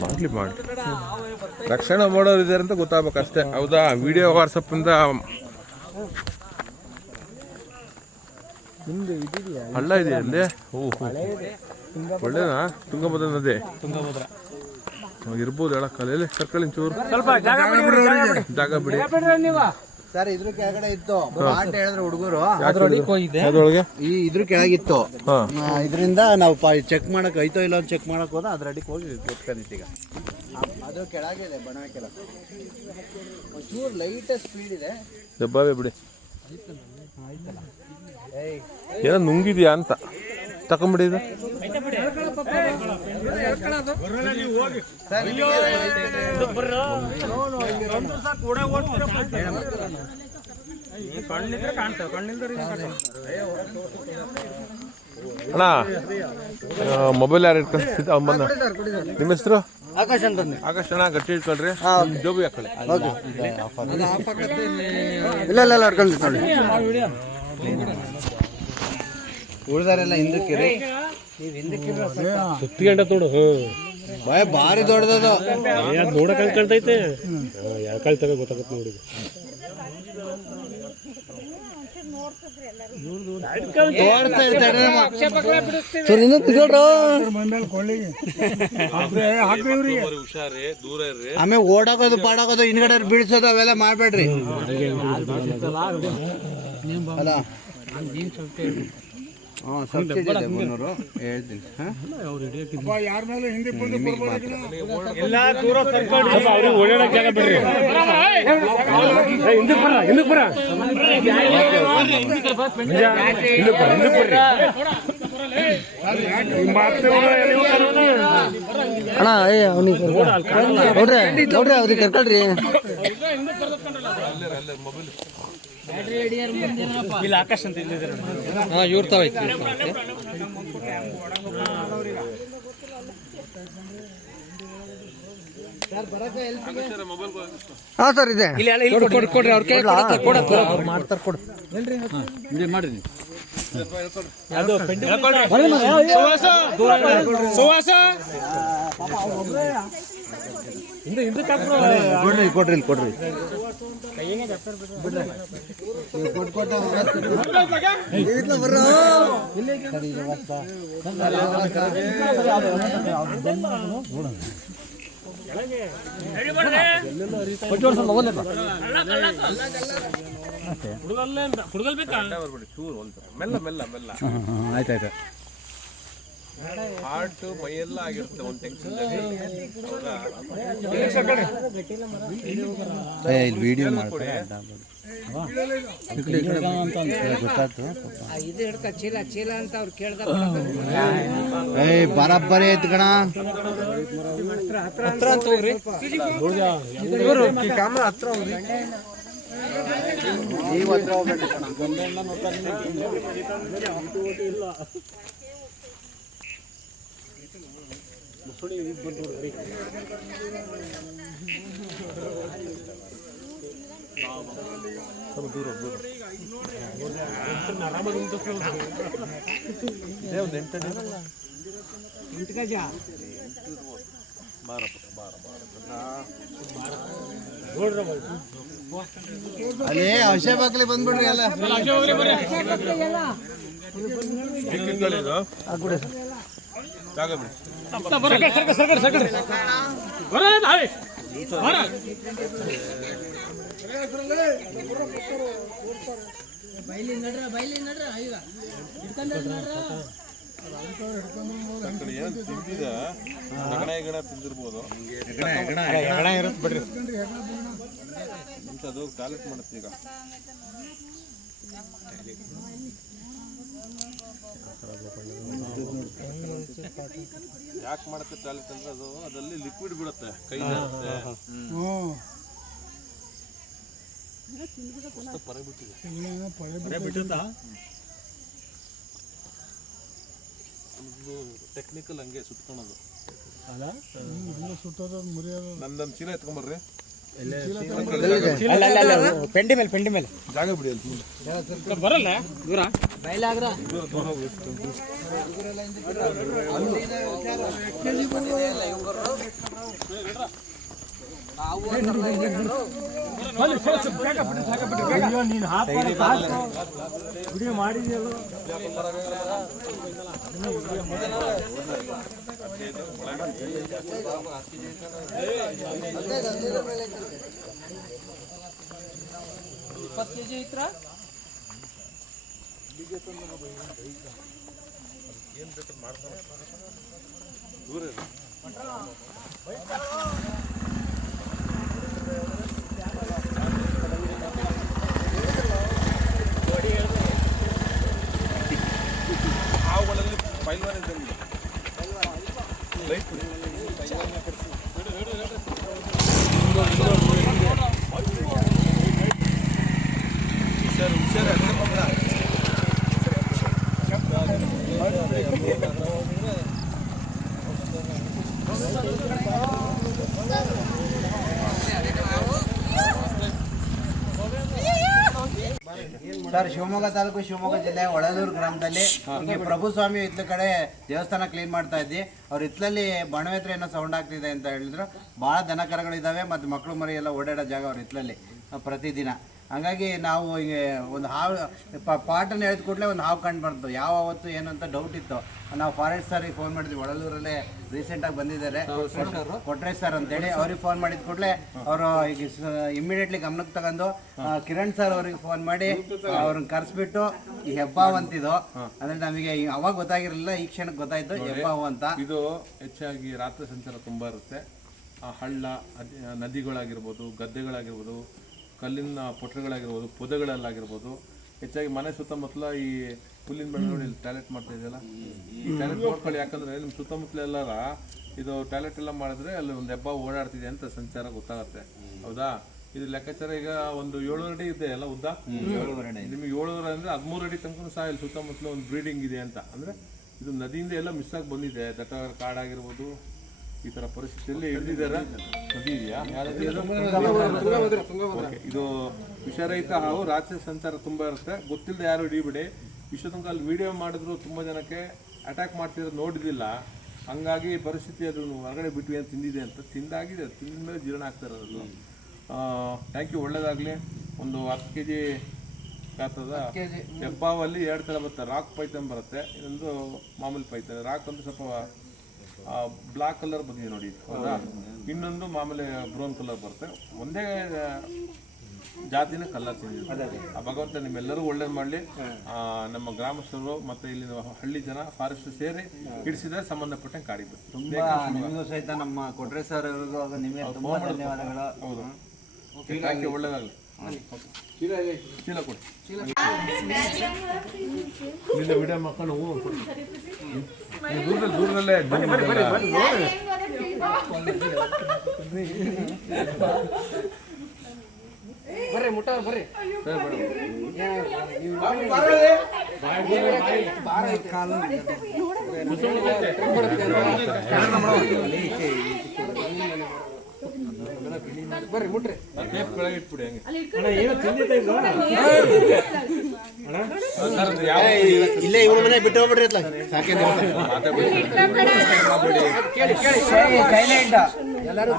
ಮಾಡ್ಲಿ ಮಾಡಿ. ರಕ್ಷಣೆ ಮಾಡೋರು ಇದಾರೆ ಅಂತ ಗೊತ್ತಾಗ್ಬೇಕು ಅಷ್ಟೇ. ಹೌದಾ? ವಿಡಿಯೋ ವಾಟ್ಸಪ್ ಇಂದ ಹಳ್ಳ ಇದೆಯಲ್ಲಿ ಓಹೋ ಒಳ್ಳೇನಾ ತುಂಗಭದ್ರಾ ನದಿ? ತುಂಗಭದ್ರ. ಇರ್ಬೋದು ಹೇಳಕ್ಕಲ್ಲ ಸರ್ಕಲ್ ಚೂರು. ಸ್ವಲ್ಪ ಜಾಗ ಬಿಡಿ ಜಾಗ ಬಿಡಿ. ನೀವು. ಸರ್ ಇದ್ರ ಕೆಳಗಡೆ ಇತ್ತು. ಆಟ ಹೇಳಿದ್ರೆ ಹುಡುಗರು. ಅದ್ರೊಳಗೆ ಹೋಗಿದೆ. ಅದ್ರೊಳಗೆ ಈ ಇದ್ರ ಕೆಳಗಿತ್ತು ಇದರಿಂದ ನಾವು ಚೆಕ್ ಮಾಡಕ್ ಐತೋ ಇಲ್ಲ ಅಂತ ಚೆಕ್ ಮಾಡಕ್ ಹೋದ ಅದ್ರ ಅಡಿಗೆ ಹೋಗಿ ಗೊತ್ಕೊಂಡಿತ್ತು ಈಗ. ಅದು ಕೆಳಗಿದೆ ಬಣ ಕೆಳ ಒಂಚೂರು ಲೈಟ್ ಸ್ಪೀಡ್ ಇದೆ. ದಬ್ಬಾವೆ ಬಿಡಿ. ಏನೋ ನುಂಗಿದ್ಯಾ ಅಂತ. ತಕೊಂಬಿಡಿ ಇದು ಅಣ್ಣ ಮೊಬೈಲ್ ಯಾರು ಇಟ್ಕೊಂಡು ಅವ್ನು ನಿಮ್ಮ ಹೆಸರು? ಆಕಾಶ್ ಅಂತ ಆಕಾಶ್ ಅಣ್ಣ ಗಟ್ಟಿ ಇಟ್ಕೊಳ್ರಿ ಜೋಬಿ ಹಾಕೊಳ್ಳಿ. ಇಲ್ಲ ಇಲ್ಲ ಇಲ್ಲ ನೋಡಿ. ಉಳ್ದಾರೆಲ್ಲ ಹಿಂದಕ್ಕೆ ರೀ ಸುತ್ತಿಗಂಡ ನೋಡು ಹ್ಞೂ ಭಯ ಭಾರಿ ದೊಡ್ಡದದು. ಯಾಕೆ ನೋಡಕ್ ಹಂಗೆ ಕಾಣ್ತೈತೆ. ಯಾವ ತಗೋ ಗೊತ್ತಾಗುತ್ತೆ ನೋಡಿ. ಆಮೇಲೆ ಓಡಾಕೋದು ಪಾಡಾಕೋದು ಹಿಂದ್ಗಡೆ ಬೀಳ್ಸೋದು ಅವೆಲ್ಲ ಮಾಡ್ಬೇಡ್ರಿ. ಅಲ್ಲ. ಓಡಾಡಕ್ ಜಾಗ ಬಿಡ್ರಿ. ಹಿಂದಕ್ಕೆ ಬರ ಹಿಂದಕ್ಕೆ ಬರ. ಹಿಂದಕ್ಕೆ ಬರ. ಹಿಂದಕ್ಕೆ ಬರ್ರಿ ಮತ್ತೆ ಅಣ್ಣ ಏ ಅವನಿಗೆ ನೋಡ್ರಿ ನೋಡ್ರಿ ಅವ್ರಿಗೆ ಕರ್ಕೊಳ್ರಿ. ಇಲ್ಲಿ ಆಕಾಶ ಅಂತ ಇಲ್ಲಿದ್ದಾರೆ ಹಾಂ ಇವ್ರ ಹಾಂ ಸರ್ ಇದೆ. ಕೊಡ್ರಿ ಕೊಡ್ರಿ ಅವ್ರ ಕೈ ಮಾಡ್ತಾರೆ ಕೊಡು. ಅದು ಸುವಾಸ. ಕೊಡ್ರಿ ಕೊಡ್ರಿ ಇಲ್ಲಿ ಕೊಡ್ರಿ. ಆಯ್ತಾಯ್ತು ಹಾರ್ಟ್ ಮೈಯೆಲ್ಲ ಆಗಿರುತ್ತೆ ಒಂದು ಟೆನ್ಷನ್ ವಿಡಿಯೋ ಗೊತ್ತಾಯ್ತು ಚೀಲ ಚೀಲ ಅಂತ ಅವ್ರು ಬರಬ್ಬರಿ ಐತ್ ಕಣ. ಹತ್ರ ಅಂತ ಹೋಗ್ರಿ. ನೀವು ಹತ್ರ ಹೋಗ್ಬೇಡಿ ಕಣ. ಅಲ್ಲಿ ಔಷಧ ಬಾಕ್ಲಿ ಬಂದ್ಬಿಡ್ರಿ ಎಲ್ಲ. ಜಾಗ ಬಿಡಿ ಸರ್ಕಲ್ ಸರ್ಕಲ್ ಸರ್ಕಲ್ ಸರ್ಕಲ್ ಬರ ನಾವೇ ಬರ ಬೈಲಿ ನಡ್ರ ಬೈಲಿ ನಡ್ರ ಈಗ ಹಿಡ್ಕೊಂಡ್ರ ನಡ್ರ ಅದು ಟಾಯ್ಲೆಟ್ ಮಾಡುತ್ತೆ ಈಗ ಯಾಕೆ ಮಾಡುತ್ತೆ ಟಾಯ್ಲೆಟ್ ಅಂದ್ರೆ ಅದು ಅದರಲ್ಲಿ ಲಿಕ್ವಿಡ್ ಬಿಡುತ್ತೆ ಕೈ ಜಾರುತ್ತೆ. ಮಸ್ತ್ ಪರೆ ಬಿಟ್ಟಿದೆ. ಟೆಕ್ನಿಕಲ್ ಹಂಗೆ ಸುತ್ಕೊಳೋದು. ನಂದೊಂದು ಚೀಲ ಎತ್ಕೊಂಬರ್ರಿ. ಅಲ್ಲ ಅಲ್ಲ ಅಲ್ಲ ಪೆಂಡಿ ಮೇಲೆ ಪೆಂಡಿ ಮೇಲೆ. ಜಾಗ ಬಿಡಿ ಅಲ್ಲಿ. ಬರಲ್ಲ ದೂರ. ಬೈಲಾಗ್ರ ಇಪ್ಪತ್ತು ಕೆ ಜಿ ಐತ್ರ ಸರ್ ಶಿವಮೊಗ್ಗ ತಾಲೂಕು ಶಿವಮೊಗ್ಗ ಜಿಲ್ಲೆ ಒಳದೂರು ಗ್ರಾಮದಲ್ಲಿ ಹಿಂಗೆ ಪ್ರಭು ಸ್ವಾಮಿ ಇತ್ಲ ಕಡೆ ದೇವಸ್ಥಾನ ಕ್ಲೀನ್ ಮಾಡ್ತಾ ಇದ್ವಿ. ಅವ್ರ ಇತ್ಲಲ್ಲಿ ಬಣವೇತ್ರ ಏನೋ ಸೌಂಡ್ ಆಗ್ತಿದೆ ಅಂತ ಹೇಳಿದ್ರು. ಭಾಳ ದನ ಕರಗಳಿದಾವೆ ಮತ್ತು ಮಕ್ಕಳು ಮರಿ ಎಲ್ಲ ಓಡಾಡೋ ಜಾಗ ಅವ್ರ ಇತ್ಲಲ್ಲಿ ಪ್ರತಿದಿನ. ಹಂಗಾಗಿ ನಾವು ಹಿಂಗೆ ಒಂದು ಹಾವು ಪ- ಪಾಟನ್ನು ಎಳೆದ ಕೂಡಲೇ ಒಂದು ಹಾವು ಕಂಡು ಬರ್ತದೆ. ಯಾವ ಅವತ್ತು ಏನು ಅಂತ ಡೌಟ್ ಇತ್ತು. ನಾವು ಫಾರೆಸ್ಟ್ ಸರ್ಗೆ ಫೋನ್ ಮಾಡಿದ್ವಿ. ಒಳಲೂರಲ್ಲೇ ರೀಸೆಂಟಾಗಿ ಬಂದಿದ್ದಾರೆ. ಕೊಟ್ರೆ ಸರ್ ಅಂತೇಳಿ ಅವ್ರಿಗೆ ಫೋನ್ ಮಾಡಿದ ಕೂಡಲೇ ಅವರು ಈಗ ಇಮಿಡಿಯೇಟ್ಲಿ ಗಮನಕ್ಕೆ ತಗೊಂಡು ಕಿರಣ್ ಸರ್ ಅವ್ರಿಗೆ ಫೋನ್ ಮಾಡಿ ಅವ್ರನ್ನ ಕರೆಸ್ಬಿಟ್ಟು ಈ ಹೆಬ್ಬಾವ್ ಅಂತಿದ್ದು ಅಂದ್ರೆ ನಮಗೆ ಅವಾಗ ಗೊತ್ತಾಗಿರಲಿಲ್ಲ ಈ ಕ್ಷಣಕ್ಕೆ ಗೊತ್ತಾಯ್ತು ಹೆಬ್ಬಾವು ಅಂತ. ಇದು ಹೆಚ್ಚಾಗಿ ರಾತ್ರಿ ಸಂಚಾರ ತುಂಬಾ ಇರುತ್ತೆ. ಆ ಹಳ್ಳ ನದಿಗಳಾಗಿರ್ಬೋದು ಗದ್ದೆಗಳಾಗಿರ್ಬೋದು ಕಲ್ಲಿನ ಪೊಟ್ರೆಗಳಾಗಿರ್ಬೋದು ಪೊದೆಗಳಲ್ಲಾಗಿರ್ಬೋದು ಹೆಚ್ಚಾಗಿ ಮನೆ ಸುತ್ತಮುತ್ತಲ ಈ ಹುಲ್ಲಿನ ಬೆಳೆ ನೋಡಿ ಇಲ್ಲಿ ಟಾಯ್ಲೆಟ್ ಮಾಡ್ತಾ ಇದೆಯಲ್ಲ? ಈ ಟಾಯ್ಲೆಟ್ ನೋಡ್ಕೊಳ್ಳಿ ಯಾಕಂದ್ರೆ ನಿಮ್ಮ ಸುತ್ತಮುತ್ತಲ ಎಲ್ಲಾರ ಇದು ಟಾಯ್ಲೆಟ್ ಎಲ್ಲ ಮಾಡಿದ್ರೆ ಅಲ್ಲಿ ಒಂದು ಹೆಬ್ಬ ಓಡಾಡ್ತಿದೆ ಅಂತ ಸಂಚಾರ ಗೊತ್ತಾಗುತ್ತೆ. ಹೌದಾ? ಇದು ಲೆಕ್ಕಾಚಾರ ಈಗ ಒಂದು ಏಳು ಅಡಿ ಇದೆ ಅಲ್ಲ ಉದ್ದ? ನಿಮಗೆ ಏಳುವರೆ ಅಂದ್ರೆ ಹದಿಮೂರು ಅಡಿ ತನಕ ಸಹ ಇಲ್ಲಿ ಸುತ್ತಮುತ್ತಲ ಒಂದು ಬ್ರೀಡಿಂಗ್ ಇದೆ ಅಂತ. ಅಂದ್ರೆ ಇದು ನದಿಯಿಂದ ಎಲ್ಲ ಮಿಸ್ ಆಗಿ ಬಂದಿದೆ. ದಟ್ಟ ಕಾಡಾಗಿರ್ಬೋದು ಈ ಥರ ಪರಿಸ್ಥಿತಿಯಲ್ಲಿ ಇಳಿದಿದ್ದಾರೆ ಇದೆಯಾ ಅದು? Okay. ಇದು ವಿಷರಹಿತ ಹಾವು ರಾತ್ರಿ ಸಂಚಾರ ತುಂಬಾ ಇರುತ್ತೆ. ಗೊತ್ತಿಲ್ಲದೆ ಯಾರು ಹಿಡಿಬಿಡಿ. ತನಕ ಅಲ್ಲಿ ವಿಡಿಯೋ ಮಾಡಿದ್ರು ತುಂಬಾ ಜನಕ್ಕೆ ಅಟ್ಯಾಕ್ ಮಾಡ್ತಿದ್ರು ನೋಡಿದಿಲ್ಲ ಹಂಗಾಗಿ ಪರಿಸ್ಥಿತಿ ಅದು ಹೊರಗಡೆ ಬಿಟ್ವಿ ಅಂತ ತಿಂದಿದೆ ಅಂತ. ತಿಂದಾಗಿದೆ ತಿಂದ ಮೇಲೆ ಜೀರ್ಣ ಆಗ್ತಾರೆ ಇರೋದು. ಥ್ಯಾಂಕ್ ಯು ಒಳ್ಳೇದಾಗಲಿ. ಒಂದು ಹತ್ತು ಕೆ ಜಿ ಕಾತದ ಹೆಬ್ಬಾವಲ್ಲಿ ಎರಡು ಥರ ಬರುತ್ತೆ ರಾಕ್ ಪೈತನ್ ಬರುತ್ತೆ. ಇದೊಂದು ಮಾಮೂಲಿ ಪೈತನ್ ರಾಕ್ ಅಂದ್ರೆ ಸ್ವಲ್ಪ ಬ್ಲಾಕ್ ಕಲರ್ ಬಂದಿದೆ ನೋಡಿ ಹೌದಾ? ಇನ್ನೊಂದು ಮಾಮೂಲಿ ಬ್ರೌನ್ ಕಲರ್ ಬರುತ್ತೆ. ಒಂದೇ ಜಾತಿನ ಕಲರ್ ಆ ಭಗವಂತ ನಿಮ್ಮೆಲ್ಲರೂ ಒಳ್ಳೇದು ಮಾಡಲಿ. ನಮ್ಮ ಗ್ರಾಮಸ್ಥರು ಮತ್ತೆ ಇಲ್ಲಿನ ಹಳ್ಳಿ ಜನ ಫಾರೆಸ್ಟ್ ಸೇರಿ ಹಿಡಿಸಿದ್ರೆ ಸಂಬಂಧಪಟ್ಟ ಕಾಡಿ ತುಂಬಾ ಸಹಿತ ನಮ್ಮ ಕೊಟ್ರೆ ಸರ್ ನಿಮಗೆ ತುಂಬಾ ಧನ್ಯವಾದಗಳು. ಹೌದು. ಒಳ್ಳೇದಾಗಲಿ. ಚೀಲ ಕೊಡಿ ನಿನ್ನ ವಿಡಿಯೋ ಮಕ್ಕಳು ದೂರದಲ್ಲಿ ದೂರದಲ್ಲೇ ಬರ್ರಿ ಮುಟ್ಟ ಬರ್ರಿ ಬರ್ರಿ ಮುಟ್ರಿ ಟೇಪ್ ಕೆಳಗೆ ಇಟ್ಬಿಡಿ ಹಂಗೆ ಇಲ್ಲೇ ಇವ್ರ ಮನೆ ಬಿಟ್ಟು ಹೋಗ್ಬಿಡ್ರಿ ಅತ್ಲ ಸಾಕೆ ಮಾತಾಡ್ಬಿಡಿ ಕೇಳಿ ಕೇಳಿ ಸೈಲೆಂಟ್ ಎಲ್ಲರೂ